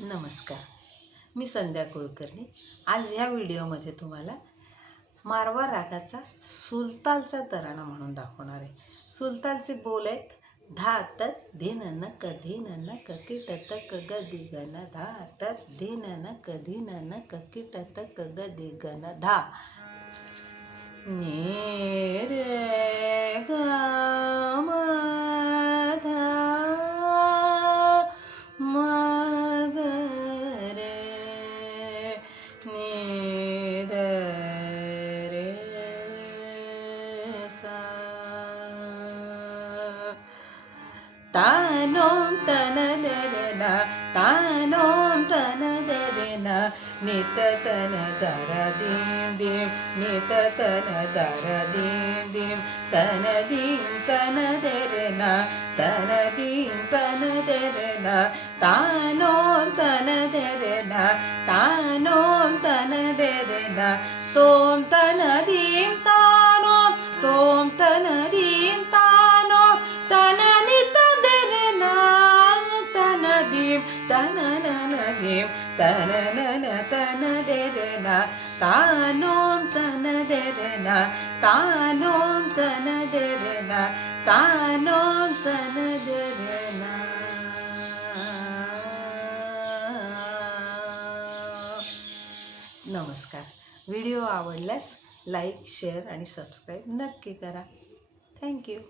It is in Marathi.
नमस्कार, मी संध्या कुलकर्णी। आज ह्या व्हिडिओमध्ये तुम्हाला मारवाड रागाचा सुलतालचा तराणा म्हणून दाखवणार आहे। सुलतालचे बोल आहेत धात धिन न कधी न ककीट तक ग दिगन धात धिन न कधी न ककीट तक ग दिगन धा नी रे ग म धा म ग रे नी ध रे सा तानोम तन दरे ना तानोम तन दरे ना नित तन दर दीम दीम नित तन दर दीम दीम तन दीम तन दरे ना तन दीम तन दरे ना तानोम तन दरे ना तानोम तन दरे ना तोम तन दीम तानोम तोम तन दीम तानोम तन नित दरे ना तन दीम तन नन दीम तन नन तन दरे ना तानोम तन दरे ना तानोम तन दरे ना तानोम तन दरे ना। नमस्कार, व्हिडिओ आवडल्यास लाईक शेअर आणि सबस्क्राईब नक्की करा। थँक्यू।